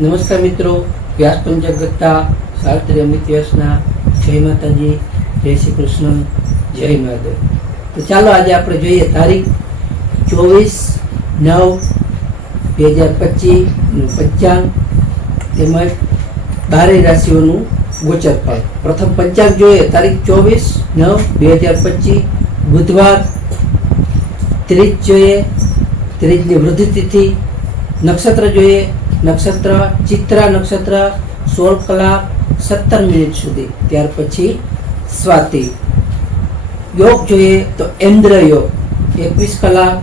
નમસ્કાર મિત્રો વ્યાસપન ગત્તા શાસ્ત્રી અમિત વ્યાસના જય માતાજી, જય શ્રી કૃષ્ણ, જય મહાદેવ. તો ચાલો આજે આપણે જોઈએ તારીખ ચોવીસ નવ બે હજાર પચીસ પંચાંગ તેમજ બારે રાશિઓનું ગોચર ફળ. પ્રથમ પંચાંગ જોઈએ, તારીખ ચોવીસ નવ બે હજાર પચીસ, બુધવાર ત્રીજ જોઈએ, ત્રીજની વૃદ્ધિ તિથિ, નક્ષત્ર જોઈએ નક્ષત્ર, ચિત્રા નક્ષત્ર, સોળ કલાક સત્તર મિનિટ સુધી. ત્યાર પછી સ્વાતિ. યોગ જોઈએ તો ઇન્દ્ર યોગ. એકવીસ કલાક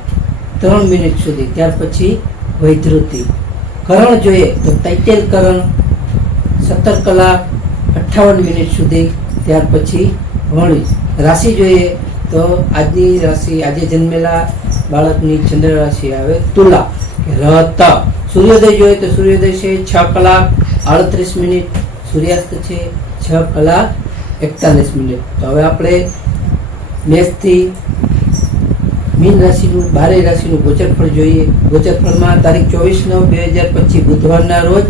ત્રણ મિનિટ સુધી. ત્યાર પછી વૈધૃતિ. કરણ જોઈએ તો તૈતેલ કરણ, સત્તર કલાક અઠ્ઠાવન મિનિટ સુધી. ત્યાર પછી વણી રાશિ જોઈએ તો આજની રાશિ આજે જન્મેલા બાળકની ચંદ્ર રાશિ આવે તુલા. રત સૂર્યોદય જોઈએ તો સૂર્યોદય છે, છ કલાક અડત્રીસ મિનિટ. સૂર્યાસ્ત છે, છ કલાક એકતાલીસ મિનિટ. તો હવે આપણે મેષથી મીન રાશિનું બારે રાશિનું ગોચરફળ જોઈએ. ગોચરફળમાં તારીખ ચોવીસ નવ બે હજાર પચીસ બુધવારના રોજ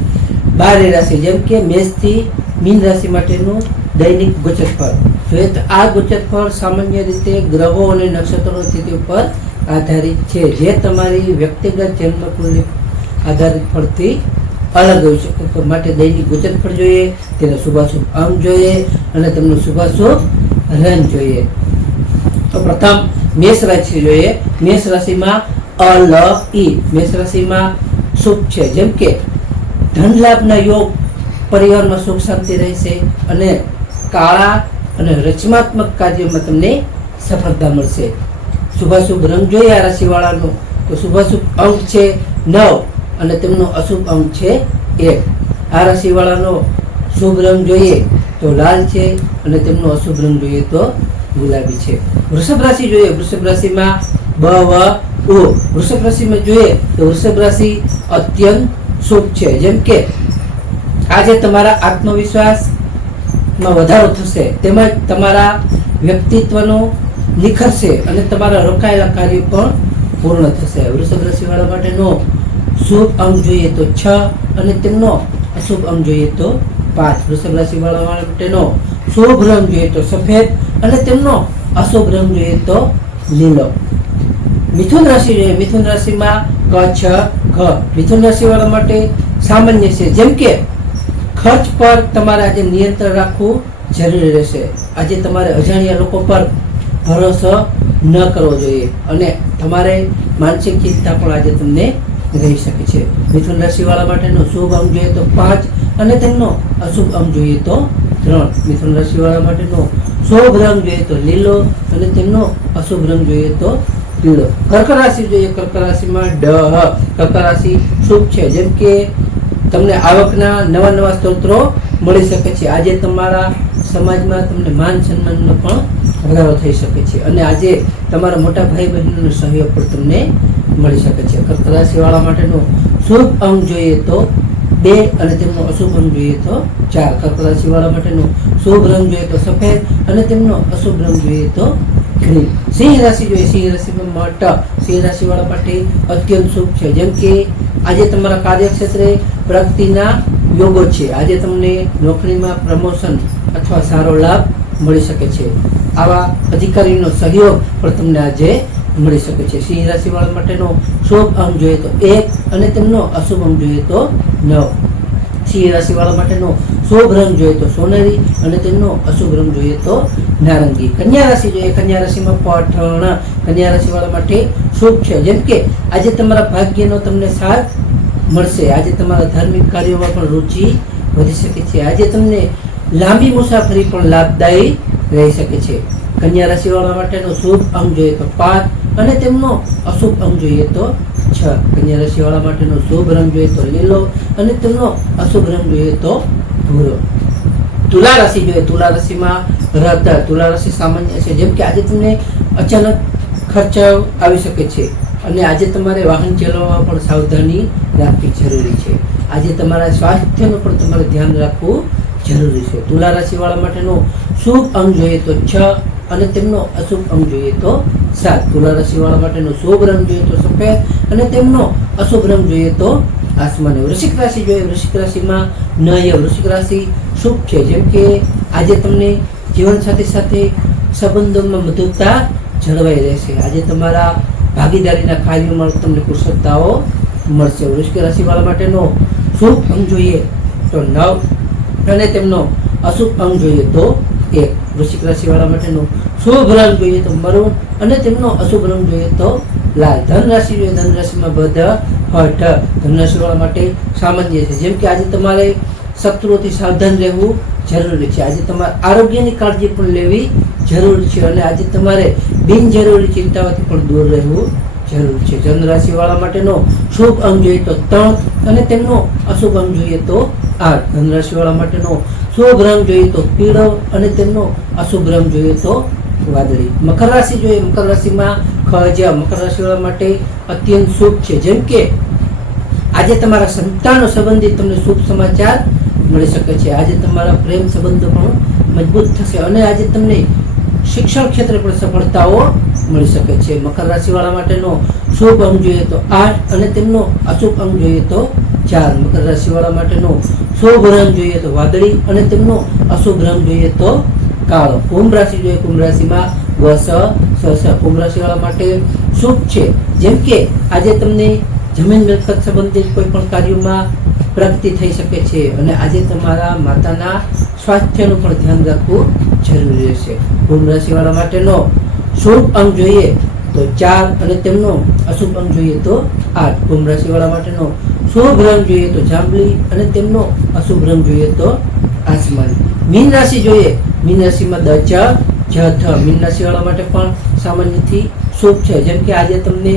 બારે રાશિ, જેમ કે મેષથી મીન રાશિ માટેનું દૈનિક ગોચરફળ. જોઈએ તો આ ગોચરફળ સામાન્ય રીતે ગ્રહો અને નક્ષત્રોની સ્થિતિ ઉપર આધારિત છે. જે તમારી વ્યક્તિગત જન્મકુળની આધારિત ફળથી અલગ હોઈ શકે માટે દૈનિક ફળ જોઈએ, તેનો શુભાશુભ અંગ જોઈએ અને તેમનું શુભાશુભ રન જોઈએ. તો પ્રથમ મેષ રાશિ જોઈએ. મેષ રાશિમાં અલ ઈ. મેષ રાશિમાં સુખ છે. જેમ કે ધન લાભના યોગ પરિવારમાં સુખ શાંતિ રહેશે અને કાળા અને રચનાત્મક કાર્યોમાં તમને સફળતા મળશે. શુભાશુભ રંગ જોઈએ આ રાશિવાળાનો. તો શુભાશુભ અંક છે નવ. અને તેમનો અશુભ અંક છે એક આ રાશિવાળાનો શુભ રંગ જોઈએ તો લાલ છે અને તેમનો અશુભ રંગ જોઈએ તો ગુલાબી છે. વૃષભ રાશિ જોઈએ. વૃષભ રાશિમાં બ, વ, ઉ. વૃષભ રાશિમાં જોઈએ તો વૃષભ રાશિ અત્યંત શુભ છે. જેમ કે આજે તમારા આત્મવિશ્વાસમાં વધારો થશે. તેમજ તમારા વ્યક્તિત્વનો નિખરશે અને તમારા રોકાયેલા કાર્ય પણ પૂર્ણ થશે. વૃષભ રાશિવાળા માટેનો શુભ અંક જોઈએ તો છ અને તેમનો અશુભ અંક જોઈએ તો પાંચ. વૃષભ રાશિવાળા માટેનો શુભ રંગ જોઈએ તો સફેદ અને તેમનો અશુભ રંગ જોઈએ તો લીલો. મિથુન રાશિ જોઈએ. મિથુન રાશિમાં ક, છ, ઘ. મિથુન રાશિવાળા માટે સામાન્ય છે. જેમ કે ખર્ચ પર તમારે આજે નિયંત્રણ રાખવું જરૂરી રહેશે. આજે તમારે અજાણ્યા લોકો પર ભરોસો ન કરવો જોઈએ. અને તમારે માનસિક ચિંતા પણ આજે તમને રહી શકે છે. મિથુન રાશિવાળા માટેનો શુભ અંક જોઈએ તો પાંચ અને તેમનો અશુભ અંક જોઈએ તો ત્રણ. મિથુન રાશિવાળા માટેનો શુભ રંગ જોઈએ તો લીલો અને તેમનો અશુભ રંગ જોઈએ તો પીળો. કર્ક રાશિ જોઈએ, કર્ક રાશિમાં ડ કર્ક રાશિ શુભ છે. જેમ કે તમને આવકના નવા નવા સ્ત્રોતો મળી શકે છે. આજે તમારા સમાજમાં તમને માન સન્માનનો પણ વધારો થઈ શકે છે. અને આજે તમારા મોટા ભાઈ બહેનોનો સહયોગ પણ તમને મળી શકે છે. રાશિવાળા માટેનો શુભ અંક જોઈએ તો બે અને તેમનો અશુભ રંગ જોઈએ તો ચાર. કર્ક રાશિવાળા માટેનો શુભ રંગ જોઈએ તો સફેદ અને તેમનો અશુભ રંગ જોઈએ તો ગ્રીન. સિંહ રાશિ જોઈએ. સિંહ રાશિમાં મઠ સિંહ રાશિવાળા માટે અત્યંત શુભ છે. જેમ કે આજે તમારા કાર્યક્ષેત્રે પ્રગતિના યોગો છે. આજે તમને નોકરીમાં પ્રમોશન અથવા સારો લાભ મળી શકે છે. આવા અધિકારીનો સહયોગ પણ તમને આજે મળી શકે છે. સિંહ રાશિવાળા માટેનો શુભ અંક જોઈએ તો એક અને તેમનો અશુભ અંક જોઈએ તો નવ. સિંહ રાશિવાળા માટેનો શુભ રંગ જોઈએ તો સોનેરી અને તેમનો અશુભ રંગ જોઈએ તો નારંગી. કન્યા રાશિ જોઈએ. કન્યા રાશિમાં પઠણ કન્યા રાશિવાળા માટે શુભ છે. જેમ કે આજે તમારા ભાગ્યનો તમને સાથ મળશે. આજે તમારા ધાર્મિક કાર્યોમાં પણ રુચિ વધી શકે છે. આજે તમને લાંબી મુસાફરી પણ લાભદાયી રહી શકે છે. કન્યા રાશિવાળા માટેનો શુભ અંગ જોઈએ તો પાંચ અને તેમનો અશુભ અંગ જોઈએ તો છ. કન્યા રાશિવાળા માટેનો શુભ રંગ જોઈએ તો લીલો અને તેમનો અશુભ રંગ જોઈએ તો ભૂરો. તુલા રાશિ જોઈએ. તુલા રાશિમાં રહેતા તુલા રાશિ સામાન્ય છે. જેમ કે આજે તમને અચાનક ખર્ચ આવી શકે છે અને આજે તમારે વાહન ચલાવવામાં પણ સાવધાની રાખવી જરૂરી છે. આજે તમારા સ્વાસ્થ્યનું પણ તમારે ધ્યાન રાખવું જરૂરી છે. તુલા રાશિવાળા માટેનો શુભ અંગ જોઈએ તો છ. અને તેમનો અશુભ અંગ જોઈએ તો સાત. તુલા રાશિવાળા માટેનો શુભ રંગ જોઈએ તો સફેદ અને તેમનો અશુભ રંગ જોઈએ તો આસમાને. વૃશ્ચિક રાશિ જોઈએ. વૃશ્ચિક રાશિમાં નય. વૃશ્ચિક રાશિ શુભ છે. જેમ કે આજે તમને જીવન સાથે સાથે સંબંધોમાં મધુરતા જળવાઈ રહેશે. આજે તમારા ભાગીદારીના કાર્યમાં તમને કુશળતાઓ મળશે. વૃશ્ચિક રાશિવાળા માટેનો શુભ અંગ જોઈએ તો નવ અને તેમનો અશુભ અંગ જોઈએ તો એક વૃશ્ચિક રાશિવાળા માટેનો શુભ રંગ જોઈએ તો મરૂન અને તેમનો અશુભ રંગ જોઈએ તો લાલ. ધન રાશિ જોઈએ, ધન રાશિમાં બધા હઠ. ધન રાશિવાળા માટે સામાન્ય છે. જેમ કે આજે તમારે શત્રુઓથી સાવધાન રહેવું જરૂરી છે. આજે તમારે આરોગ્યની કાળજી પણ લેવી જરૂરી છે અને આજે તમારે બિનજરૂરી ચિંતાઓથી પણ દૂર રહેવું જરૂરી છે. ધનરાશિવાળા માટેનો શુભ અંગ જોઈએ તો ત્રણ અને તેમનો અશુભ અંગ જોઈએ તો આઠ. ધન રાશિવાળા માટેનો શુભ રંગ જોઈએ તો પીળો અને તેમનો અશુભ રંગ જોઈએ તો વાદળી. મકર રાશિ જોઈએ, મકર રાશિમાં ખજિયા મકર રાશિવાળા માટે અત્યંત શુભ છે. જેમ કે આજે તમારા સંતાનો સંબંધિત તમને શુભ સમાચાર મળી શકે છે. આજે તમારા પ્રેમ સંબંધો પણ મજબૂત થશે અને આજે તમને શિક્ષણ ક્ષેત્રે પણ સફળતાઓ મળી શકે છે. મકર રાશિવાળા માટેનો શુભ અંગ જોઈએ તો આઠ અને તેમનો અશુભ અંગ જોઈએ તો ચાર. મકર રાશિવાળા માટેનો શુભ રંગ જોઈએ તો વાદળી અને તેમનો અશુભ રંગ જોઈએ તો કાળો. કુંભ રાશિ જોઈએ કુંભ રાશિમાં વસ, સ કુંભ રાશિવાળા માટે શુભ છે. જેમ કે આજે તમને જમીન મિલકત સંબંધિત કોઈ પણ કાર્યોમાં પ્રગતિ થઈ શકે છે અને આજે તમારા માતાના સ્વાસ્થ્યનું પણ ધ્યાન રાખવું જરૂરી રહેશે. કુંભ રાશિવાળા માટેનો શુભ અંગ જોઈએ તો ચાર અને તેમનો અશુભ અંગ જોઈએ તો આઠ. કુંભ રાશિવાળા માટેનો શુભ રંગ જોઈએ તો જાંબલી અને તેમનો અશુભ રંગ જોઈએ તો આસમાની. મીન રાશિ જોઈએ, મીન રાશિમાં દ, ચ, જ મીન રાશિવાળા માટે પણ સામાન્યથી શુભ છે. જેમ કે આજે તમને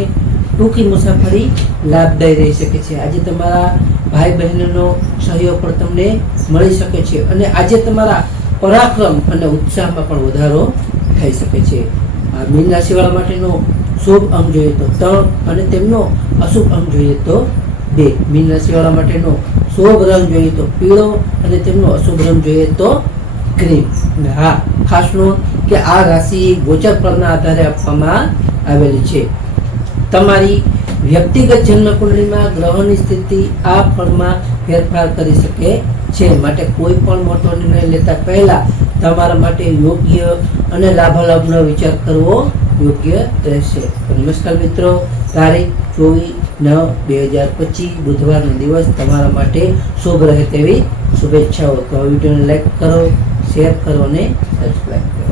ટૂંકી મુસાફરી લાભદાયી રહી શકે છે. આજે તમારા ભાઈ બહેનનો સહયોગ પણ તમને મળી શકે છે અને આજે તમારા પરાક્રમ અને ઉત્સાહમાં પણ વધારો થઈ શકે છે. આ મીન રાશિવાળા માટેનો શુભ અંગ જોઈએ તો ત્રણ અને તેમનો અશુભ અંગ જોઈએ તો બે. મીન રાશિવાળા માટેનો શુભ રંગ જોઈએ તો પીળો અને તેમનો અશુભ રંગ જોઈએ તો અને હા, ખાસ નોંધ કે આ રાશિ ગોચર પરના આધારે આપવામાં આવેલી છે. તમારી વ્યક્તિગત જન્મ કુંડળીમાં ગ્રહોની સ્થિતિ આ ફળમાં ફેરફાર કરી શકે છે. માટે કોઈ પણ મોટો નિર્ણય લેતા પહેલા તમારા માટે યોગ્ય અને લાભાલાભનો વિચાર કરવો યોગ્ય રહેશે. નમસ્કાર મિત્રો. તારીખ ચોવીસ નવ બે હજાર પચીસ, બુધવારનો દિવસ તમારા માટે શુભ રહે તેવી શુભેચ્છાઓ. તો વિડીયોને લાઈક કરો, શેર કરો અને સબસ્ક્રાઈબ કરો.